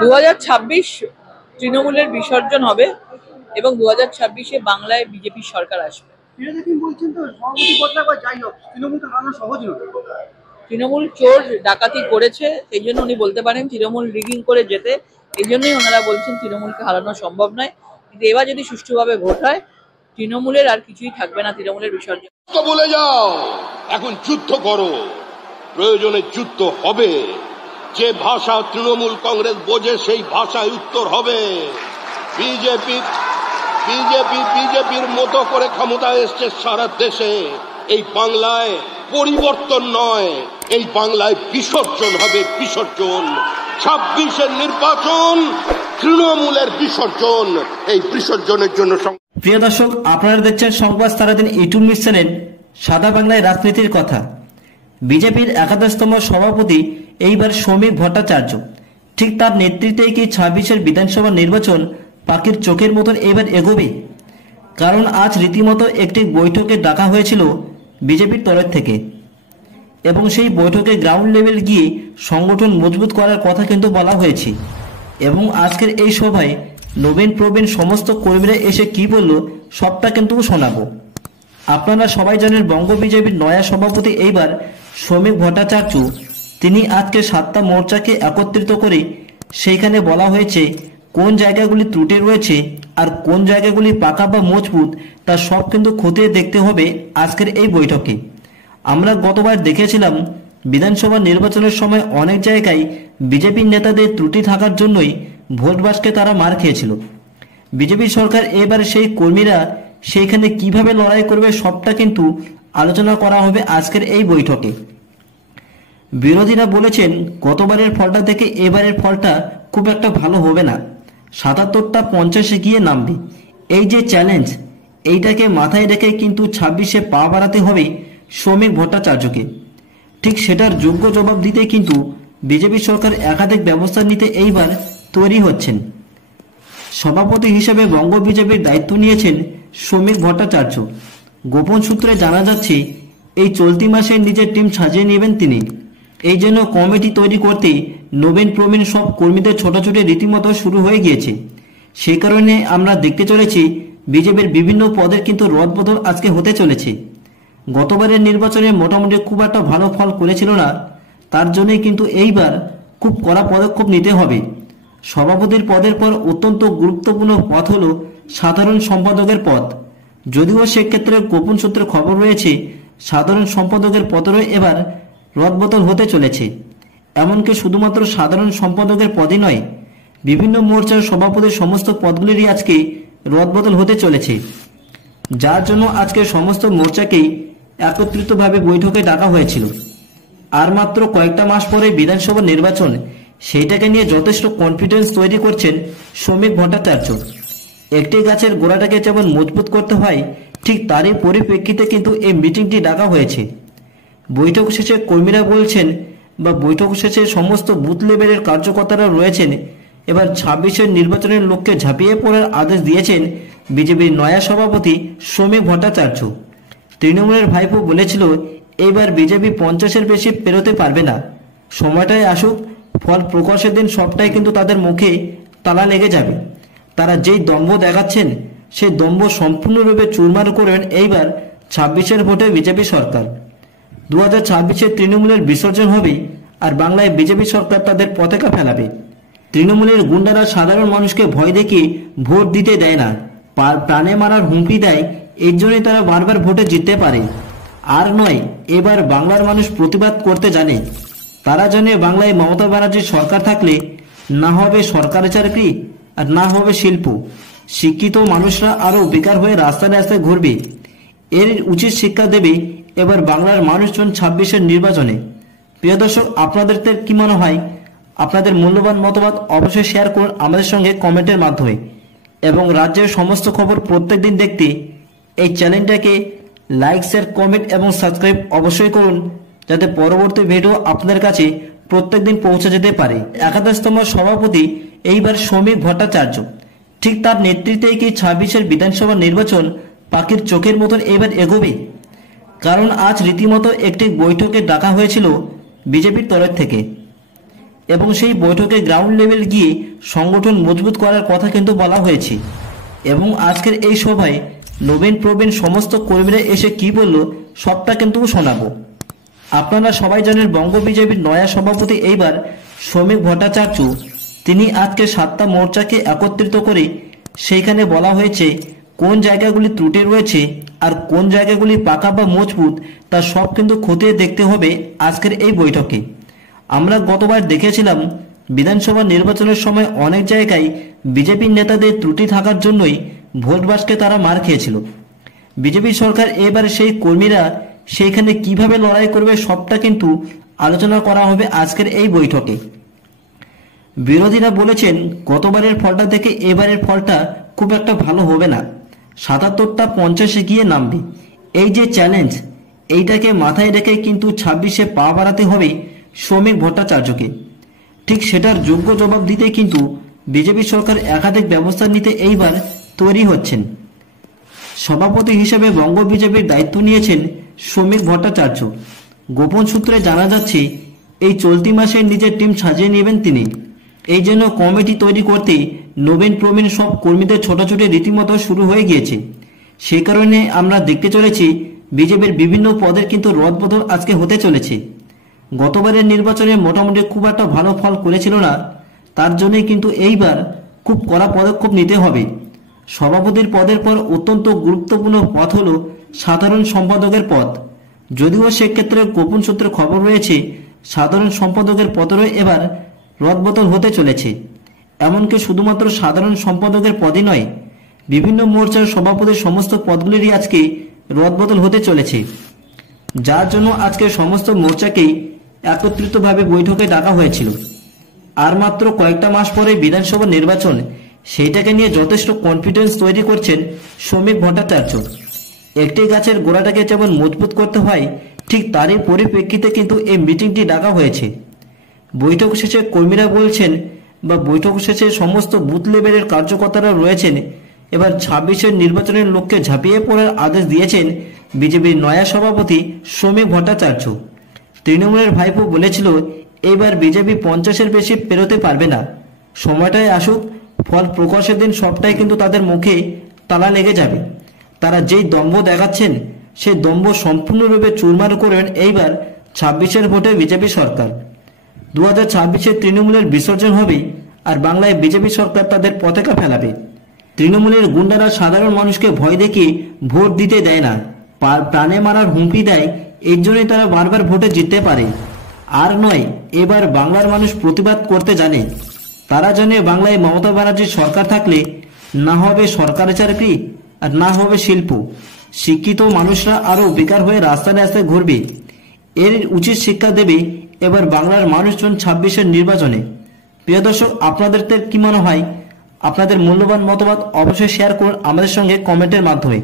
2026 তৃণমূলের বিসর্জন হবে এবং 2026-এ বাংলায় বিজেপি সরকার আসবে। তৃণমূল চোর ডাকাতি করেছে, এই জন্য উনি বলতে পারেন তৃণমূল রিগিং করে যেতে, এই জন্যই ওনারা বলছেন তৃণমূলকে হারানো সম্ভব নয়। কিন্তু এবার যদি সুষ্ঠুভাবে ভোট হয়, তৃণমূলের আর কিছুই থাকবে না, তৃণমূলের বিসর্জন। বলে যাও, এখন যুদ্ধ করো, প্রয়োজনে যুদ্ধ হবে। যে ভাষা তৃণমূল কংগ্রেস বোঝে সেই ভাষায় উত্তর হবে। বিজেপির মতো করে ক্ষমতায় এসছে সারা দেশে। এই বাংলায় পরিবর্তন নয়, এই বাংলায় বিসর্জন হবে, বিসর্জন। 26-এর নির্বাচন তৃণমূলের বিসর্জন। এই বিসর্জনের জন্য প্রিয় দর্শক, আপনারা দেখছেন সংবাদ সারাদিন ইউটিউব নিউজ চ্যানেল সাদা বাংলায় রাজনীতির কথা। বিজেপির 11তম সভাপতি এইবার শ্রমিক ভট্টাচার্য, ঠিক তার নেতৃত্বেই কি 26-এর বিধানসভা নির্বাচন পাখির চোখের মতন এবার এগোবে? কারণ আজ রীতিমতো একটি বৈঠকে ডাকা হয়েছিল বিজেপির তরফ থেকে, এবং সেই বৈঠকে গ্রাউন্ড লেভেল গিয়ে সংগঠন মজবুত করার কথা কিন্তু বলা হয়েছে। এবং আজকের এই সভায় নবীন প্রবীণ সমস্ত কর্মীরা এসে কি বলল সবটা কিন্তু শোনাবো। আপনারা সবাই জানেন বঙ্গ বিজেপির নয়া সভাপতি এইবার শ্রমিক ভট্টাচার্য, তিনি আজকে 7টা মোর্চাকে একত্রিত করে সেইখানে বলা হয়েছে কোন জায়গাগুলি ত্রুটি রয়েছে আর কোন জায়গাগুলি পাকা বা মজবুত, তা সব কিন্তু খতিয়ে দেখতে হবে আজকের এই বৈঠকে। আমরা গতবার দেখেছিলাম বিধানসভা নির্বাচনের সময় অনেক জায়গায় বিজেপির নেতাদের ত্রুটি থাকার জন্যই ভোট বাক্সে তারা মার খেয়েছিল। বিজেপি সরকার এবার সেই কর্মীরা সেইখানে কিভাবে লড়াই করবে সবটা কিন্তু আলোচনা করা হবে আজকের এই বৈঠকে। বিরোধীরা বলেছেন গতবারের ফলটা থেকে এবারের ফলটা খুব একটা ভালো হবে না, 77টা 50-এ গিয়ে নামবে। এই যে চ্যালেঞ্জ, এইটাকে মাথায় রেখে কিন্তু 26-এ পা বাড়াতে হবে শ্রমিক ভট্টাচার্যকে। ঠিক সেটার যোগ্য জবাব দিতে কিন্তু বিজেপি সরকার একাধিক ব্যবস্থা নিতে এইবার তৈরি হচ্ছেন। সভাপতি হিসেবে বঙ্গ বিজেপির দায়িত্ব নিয়েছেন শ্রমিক ভট্টাচার্য। গোপন সূত্রে জানা যাচ্ছে এই চলতি মাসে নিজের টিম সাজিয়ে নেবেন তিনি। এই জন্য কমিটি তৈরি করতে নবীন প্রবীণ সব কর্মীদের ছোটাছুটি রীতিমতো শুরু হয়ে গিয়েছে। সেই কারণে আমরা দেখতে চলেছি বিজেপির বিভিন্ন পদের কিন্তু রদবদল আজকে হতে চলেছে। গতবারের নির্বাচনে মোটামুটি খুব একটা ভালো ফল করেছিল না, তার জন্যই কিন্তু এইবার খুব কড়া পদক্ষেপ নিতে হবে। সভাপতির পদের পর অত্যন্ত গুরুত্বপূর্ণ পদ হল সাধারণ সম্পাদকের পদ। যদিও সেক্ষেত্রে গোপন সূত্রে খবর রয়েছে সাধারণ সম্পাদকের পদেরও এবার রদবদল হতে চলেছে। এমনকি শুধুমাত্র সাধারণ সম্পাদকের পদই নয়, বিভিন্ন মোর্চার সভাপতির সমস্ত পদগুলিরই আজকে রদবদল হতে চলেছে, যার জন্য আজকে সমস্ত মোর্চাকেই একত্রিতভাবে বৈঠকে ডাকা হয়েছিল। আর মাত্র কয়েকটা মাস পরে বিধানসভা নির্বাচন, সেইটাকে নিয়ে যথেষ্ট কনফিডেন্স তৈরি করছেন শ্রমিক ভট্টাচার্য। একটি গাছের গোড়াটাকে যেমন মজবুত করতে হয়, ঠিক তারই পরিপ্রেক্ষিতে কিন্তু এই মিটিংটি ডাকা হয়েছে। বৈঠক শেষে কর্মীরা বলছেন বা বৈঠক শেষে সমস্ত বুথ লেভেলের কার্যকর্তারা রয়েছেন, এবার 26-এর নির্বাচনের লক্ষ্যে ঝাঁপিয়ে পড়ার আদেশ দিয়েছেন বিজেপির নয়া সভাপতি শ্রমিক ভট্টাচার্য। তৃণমূলের ভাইপো বলেছিল এইবার বিজেপি 50-এর বেশি পেরোতে পারবে না, সময়টাই আসুক, ফল প্রকাশের দিন সবটাই কিন্তু তাদের মুখে তালা লেগে যাবে। তারা যেই দম্ভ দেখাচ্ছেন সেই দম্ভ সম্পূর্ণরূপে চুরমার করবেন এইবার 26-এর ভোটে বিজেপি সরকার। 2026-এ তৃণমূলের বিসর্জন হবে আর বাংলায় বিজেপি সরকার তাদের পতাকা ফেলাবে। তৃণমূলের গুন্ডারা সাধারণ মানুষকে ভয় দেখিয়ে ভোট দিতে দেয় না, প্রাণে মারার হুমকি দেয়, এর জন্যই তারা বারবার ভোটে জিততে পারে। আর নয়, এবার বাংলার মানুষ প্রতিবাদ করতে জানে। তারা জানে বাংলায় মমতা ব্যানার্জির সরকার থাকলে না হবে সরকারি চাকরি আর না হবে শিল্প। শিক্ষিত মানুষরা আরও বেকার হয়ে রাস্তায় রাস্তায় ঘুরবে। এর উচিত শিক্ষা দেবে এবার বাংলার মানুষজন 26-এর নির্বাচনে। প্রিয় দর্শক, আপনাদের কি মনে হয়? আপনাদের মূল্যবান মতামত অবশ্যই শেয়ার করুন আমাদের সঙ্গে কমেন্টের মাধ্যমে। এবং রাজ্যের সমস্ত খবর প্রত্যেকদিন দেখতে এই চ্যানেলটাকে লাইক, শেয়ার, কমেন্ট এবং সাবস্ক্রাইব অবশ্যই করুন, যাতে পরবর্তী ভিডিও আপনাদের কাছে প্রত্যেকদিন পৌঁছে যেতে পারে। 11তম সভাপতি এইবার শ্রমিক ভট্টাচার্য, ঠিক তার নেতৃত্বেই কি 26-এর বিধানসভা নির্বাচন পাখির চোখের মতন এবার এগোবে? কারণ আজ রীতিমতো একটি বৈঠকে ডাকা হয়েছিল বিজেপির তরফ থেকে। এবং সেই বৈঠকে গ্রাউন্ড লেভেল গিয়ে সংগঠন মজবুত করার কথা কিন্তু বলা হয়েছে। এবং আজকের এই সভায় নবীন প্রবীণ সমস্ত কর্মীরা এসে কি বলল সবটা কিন্তু শোনাবো। আপনারা সবাই জানেন বঙ্গ বিজেপির নয়া সভাপতি এইবার শ্রমিক ভট্টাচার্য, তিনি আজকে 7টা মোর্চাকে একত্রিত করে সেইখানে বলা হয়েছে কোন জায়গাগুলি ত্রুটি রয়েছে আর কোন জায়গাগুলি পাকা বা মজবুত তা সব কিন্তু খতিয়ে দেখতে হবে আজকের এই বৈঠকে। আমরা গতবার দেখেছিলাম বিধানসভা নির্বাচনের সময় অনেক জায়গায় বিজেপির নেতাদের ত্রুটি থাকার জন্যই ভোট বাক্সে তারা মার খেয়েছিল। বিজেপি সরকার এবার সেই কর্মীরা সেইখানে কিভাবে লড়াই করবে সবটা কিন্তু আলোচনা করা হবে আজকের এই বৈঠকে। বিরোধীরা বলেছেন গতবারের ফলটা থেকে এবারের ফলটা খুব একটা ভালো হবে না, 77টা 50-এ গিয়ে নামবে। এই যে চ্যালেঞ্জ, এইটাকে মাথায় রেখে কিন্তু 26-এ পা বাড়াতে হবে শ্রমিক ভট্টাচার্যকে। ঠিক সেটার যোগ্য জবাব দিতে কিন্তু বিজেপি সরকার একাধিক ব্যবস্থা নিতে এইবার তৈরি হচ্ছেন। সভাপতি হিসেবে বঙ্গ বিজেপির দায়িত্ব নিয়েছেন শ্রমিক ভট্টাচার্য। গোপন সূত্রে জানা যাচ্ছে এই চলতি মাসে নিজের টিম সাজিয়ে নেবেন তিনি। এই জন্য কমিটি তৈরি করতে নবীন প্রবীণ সব কর্মীদের ছোটাছুটি রীতিমতো শুরু হয়ে গিয়েছে। সেই কারণে আমরা দেখতে চলেছি বিজেপির বিভিন্ন পদের কিন্তু রদবদল আজকে হতে চলেছে। গতবারের নির্বাচনে মোটামুটি খুব একটা ভালো ফল করেছিল না, তার জন্যই কিন্তু এইবার খুব কড়া পদক্ষেপ নিতে হবে। সভাপতির পদের পর অত্যন্ত গুরুত্বপূর্ণ পদ হল সাধারণ সম্পাদকের পদ। যদিও সেক্ষেত্রে গোপন সূত্রে খবর রয়েছে সাধারণ সম্পাদকের পদেরও এবার রদবদল হতে চলেছে। এমনকি শুধুমাত্র সাধারণ সম্পাদকের পদই নয়, বিভিন্ন মোর্চার সভাপতির সমস্ত পদগুলিরই আজকে রদবদল হতে চলেছে, যার জন্য আজকে সমস্ত মোর্চাকেই একত্রিতভাবে বৈঠকে ডাকা হয়েছিল। আর মাত্র কয়েকটা মাস পরে বিধানসভা নির্বাচন, সেইটাকে নিয়ে যথেষ্ট কনফিডেন্স তৈরি করছেন শ্রমিক ভট্টাচার্য। একটি গাছের গোড়াটাকে যেমন মজবুত করতে হয়, ঠিক তারই পরিপ্রেক্ষিতে কিন্তু এই মিটিংটি ডাকা হয়েছে। বৈঠক শেষে কর্মীরা বলছেন বা বৈঠক শেষে সমস্ত বুথ লেভেলের কার্যকর্তারা রয়েছেন এবার 26-এর নির্বাচনের লক্ষ্যে ঝাঁপিয়ে পড়ার আদেশ দিয়েছেন বিজেপির নয়া সভাপতি শ্রমিক ভট্টাচার্য। তৃণমূলের ভাইপো বলেছিল এইবার বিজেপি 50-এর বেশি পেরোতে পারবে না, সময়টাই আসুক, ফল প্রকাশের দিন সবটাই কিন্তু তাদের মুখে তালা লেগে যাবে। তারা যেই দম্ভ দেখাচ্ছেন সেই দম্ভ সম্পূর্ণরূপে চুরমার করেন এইবার 26-এর ভোটে বিজেপি সরকার। 2026-এ তৃণমূলের বিসর্জন হবে আর বাংলায় বিজেপি সরকার তাদের পতাকা ফেলাবে। তৃণমূলের গুন্ডারা সাধারণ মানুষকে ভয় দেখিয়ে ভোট দিতে দেয় না, প্রাণে মারার হুমকি দেয়, এর জন্যই তারা বারবার ভোটে জিততে পারে। আর নয়, এবার বাংলার মানুষ প্রতিবাদ করতে জানে। তারা জানে বাংলায় মমতা ব্যানার্জির সরকার থাকলে না হবে সরকারি চাকরি আর না হবে শিল্প। শিক্ষিত মানুষরা আরো বেকার হয়ে রাস্তায় রাস্তায় ঘুরবে। এর উচিত শিক্ষা দেবে এবার বাংলার মানুষজন 26-এর নির্বাচনে। প্রিয় দর্শক, আপনাদের কি মনে হয়? আপনাদের মূল্যবান মতামত অবশ্যই শেয়ার করুন আমাদের সঙ্গে কমেন্টের মাধ্যমে।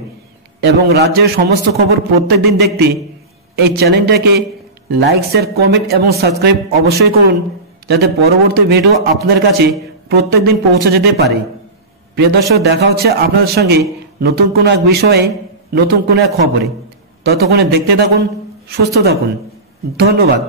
এবং রাজ্যের সমস্ত খবর প্রত্যেক দিন দেখতে এই চ্যানেলটাকে লাইক, শেয়ার, কমেন্ট এবং সাবস্ক্রাইব অবশ্যই করুন, যাতে পরবর্তী ভিডিও আপনাদের কাছে প্রত্যেক দিন পৌঁছে যেতে পারে। প্রিয় দর্শক, দেখা হচ্ছে আপনাদের সঙ্গে নতুন কোনো এক বিষয়ে, নতুন কোনো এক খবরে। ততক্ষণে দেখতে থাকুন, সুস্থ থাকুন। ধন্যবাদ।